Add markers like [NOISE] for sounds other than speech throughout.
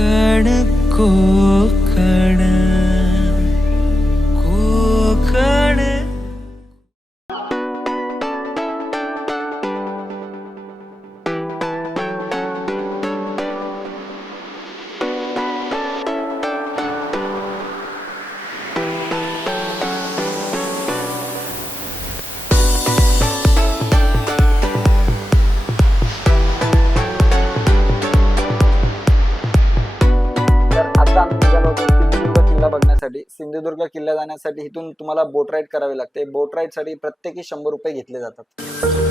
കണക്കോ കണ सिंधुदुर्ग किल्ला जाण्यासाठी इथून तुम्हाला बोट राईड करावी लागते. बोट राईडसाठी प्रत्येकी शंभर रुपये घेतले जातात.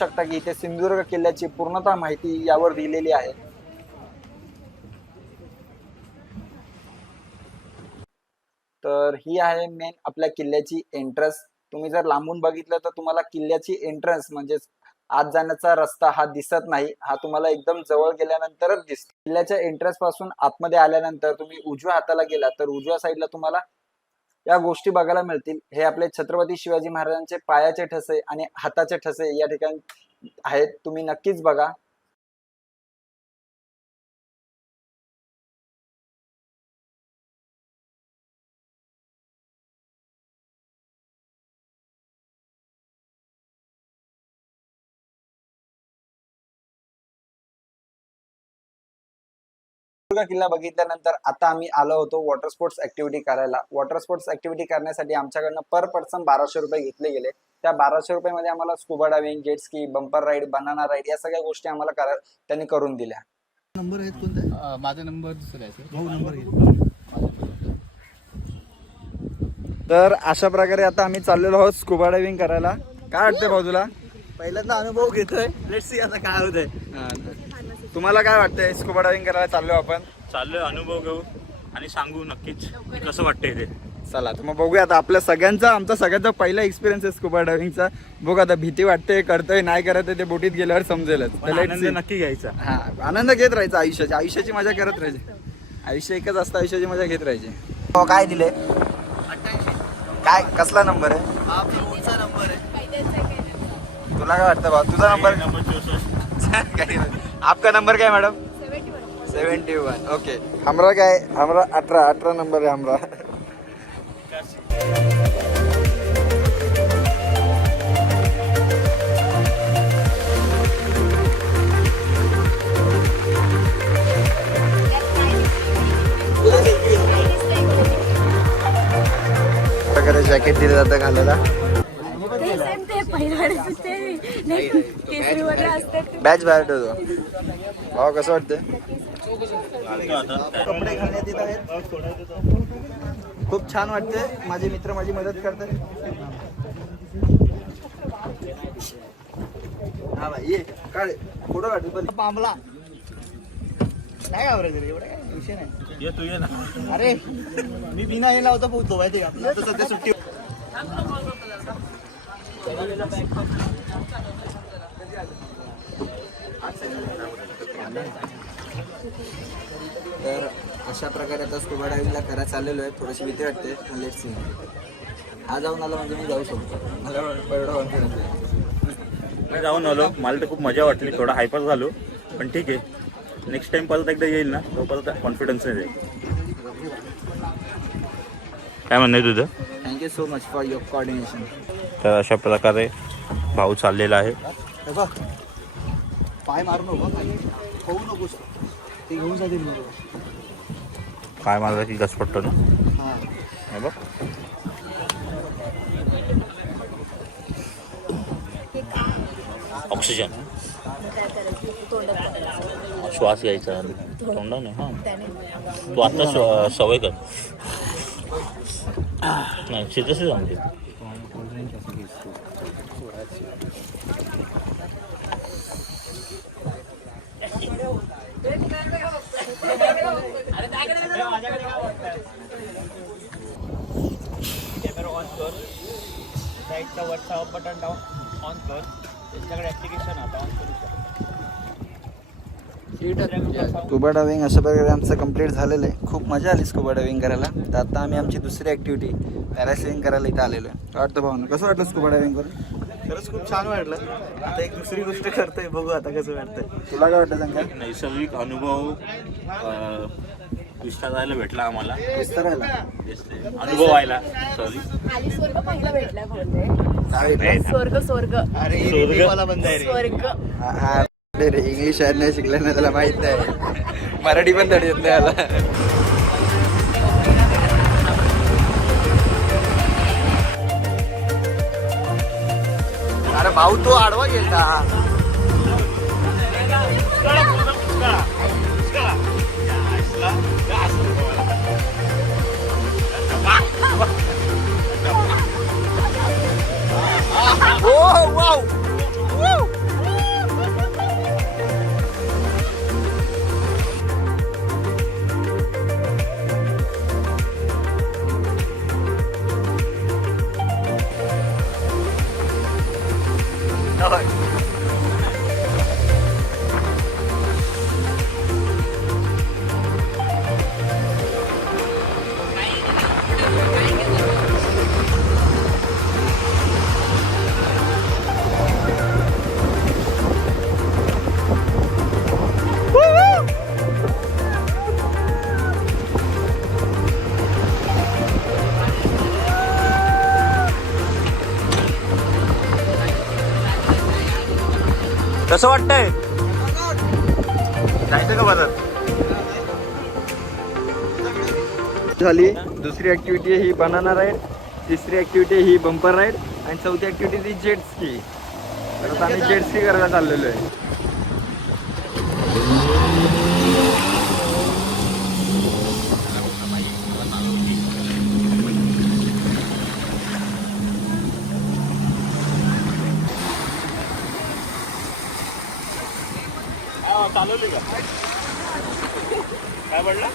शकता की इथे सिंधुदुर्ग किल्ल्याची पूर्णतः माहिती यावर दिलेली आहे. तर ही आहे मेन आपल्या किल्ल्याची एंट्रन्स तुम्ही जर लांबून बघितलं तर तुम्हाला किल्ल्याची एंट्रन्स म्हणजेच आत जाण्याचा रस्ता हा दिसत नाही. हा तुम्हाला एकदम जवळ गेल्यानंतरच दिसतो. किल्ल्याच्या एंट्रन्सपासून आतमध्ये आल्यानंतर तुम्ही उजव्या हाताला गेला तर उजव्या साईडला तुम्हाला या गोष्टी बघायला मिळतील. हे आपले छत्रपती शिवाजी महाराजांचे पायाचे ठसे आणि हाताचे ठसे या ठिकाणी आहेत. तुम्ही नक्कीच बघा. सिंधुदुर्ग किल्ला बघितल्यानंतर आता आम्ही आलो होतो वॉटर स्पोर्ट्स ऍक्टिव्हिटी करायला. वॉटर स्पोर्ट्स ऍक्टिव्हिटी करण्यासाठी आमच्याकडनं पर पर्सन बाराशे रुपये घेतले गेले. त्या बाराशे रुपये मध्ये आम्हाला scuba diving jet ski bumper ride banana ride या सगळ्या गोष्टी आम्हाला करा त्यांनी करून दिल्या. नंबर आहेत कोणते? माझा नंबर दुसरा आहे सर. भाऊ नंबर तर अशा प्रकारे आता आम्ही चाललेलो आहोत स्कुबा डायव्हिंग करायला. काय वाटतंय भाऊ तुला? पहिल्यांदा अनुभव घेतोय. लेट्स सी आता काय होतंय. तुम्हाला काय वाटतंय? स्कुबा डायव्हिंग करायला चाललो आपण. चाललोय अनुभव घेऊ आणि सांगू नक्कीच की कसं वाटतंय ते. चला तर मग बघूया आता आपल्या सगळ्यांचा आमचा सगळ्यांचा पहिला एक्सपिरियन्स आहे स्कुबा डायव्हिंगचा बघू आता भीती वाटते करतोय नाही करत आहे ते बोटीत गेल्यावर समजेलच. पण आनंद see. नक्की घ्यायचा. हा आनंद घेत राहायचा आयुष्याची. आयुष्याची मजा करत राहायची. आयुष्य एकच असतं आयुष्याची मजा घेत राहायची. हो काय दिले? काय कसला नंबर आहे? हा नंबर आहे. तुला काय वाटतं बा तुझा नंबर? नंबर चौसष्ट. [LAUGHS] आपका नंबर काय मॅडम सेवन्टी वन ओके हमरा काय हमरा अठरा अठरा नंबर आहे हमरा. जॅकेट दिलं जातं घालायला ते सेम ते पहिल्याकडे ते केसरी वगैरे असतात ते बॅच बाहेर ठेवतो भाऊ कसं वाटतंय? कपडे घालण्यात येत आहेत. खूप छान वाटते माझे मित्र माझी मदत करतात. हा भाई ये काढ. फोटो काढ पण. पांबला. काय रे एवढं काय विषय नाही. ये तू ये ना. अरे मी बिना हे लावता पोहतो माहिती का आता सध्या सुट्टी तर अशा प्रकारे आता स्कुबा डायव्हिंगला करायला चाललेलो आहे. थोडीशी भीती वाटते लेट सी हा जाऊन आला म्हणजे मी जाऊ शकतो. मला एवढा कॉन्फिडन्स आहे. मी जाऊन आलो. मला तर खूप मजा वाटली. थोडा हायपर झालो. पण ठीक आहे. नेक्स्ट टाइम परत एकदा येईल ना तो परत कॉन्फिडन्स आहे काय म्हणणं आहे तुझं? Thank you so much for your coordination तर अशा प्रकारे भाऊ चाललेला आहे. हे बघ. पाय मारू नको खाली. होऊ नकोस. ते घेऊन जातील बरोबर. काय मला की गस पडतो ना? हा. हे बघ. ऑक्सिजन. श्वास घ्यायचा. तोंडा नाही हां. तू आता सवय कर. नाही सिरियसली सांगते. साईडचा वरचा अप बटन डाऊन ऑन कर त्यांच्याकडे ॲप्लिकेशन आता ऑन करू शकतो. स्कुबा डायव्हिंग अशा प्रकारे आमचं कंप्लीट झालेलं आहे. खूप मजा आली स्कुबा डायव्हिंग करायला. तर आता आम्ही आमची दुसरी ॲक्टिव्हिटी पॅरासेलिंग करायला इथं आलेलो आहे. वाटतं भावना? कसं वाटलं स्कुबा डायव्हिंग करून? खरंच खूप छान वाटलं. आता एक दुसरी गोष्ट करतोय. बघू आता कसं वाटतंय. तुला काय वाटतं सांगा नैसर्गिक अनुभव विस्तारायला भेटला आम्हाला. विस्तारायला? तेच ते. अनुभव व्हायला सॉरी खाली स्वर्ग पहिला भेटला? स्वर्ग स्वर्ग. अरे स्वर्ग. मला बंद आहे रे. स्वर्ग. अरे रे इंग्लिश आहे नाही शिकलं नाही त्याला माहीत नाही. मराठी पण धड येत नाही याला. अरे भाऊ तो आडवा गेलता. कसं वाटतंय? जायचं का परत झाली. दुसरी ऍक्टिव्हिटी ही बनाना राईड तिसरी ऍक्टिव्हिटी ही बंपर राईड आणि चौथी ऍक्टिव्हिटी ही जेट स्की आता आम्ही जेट स्की करायला चाललेलो आहे चालवली का काय म्हणला?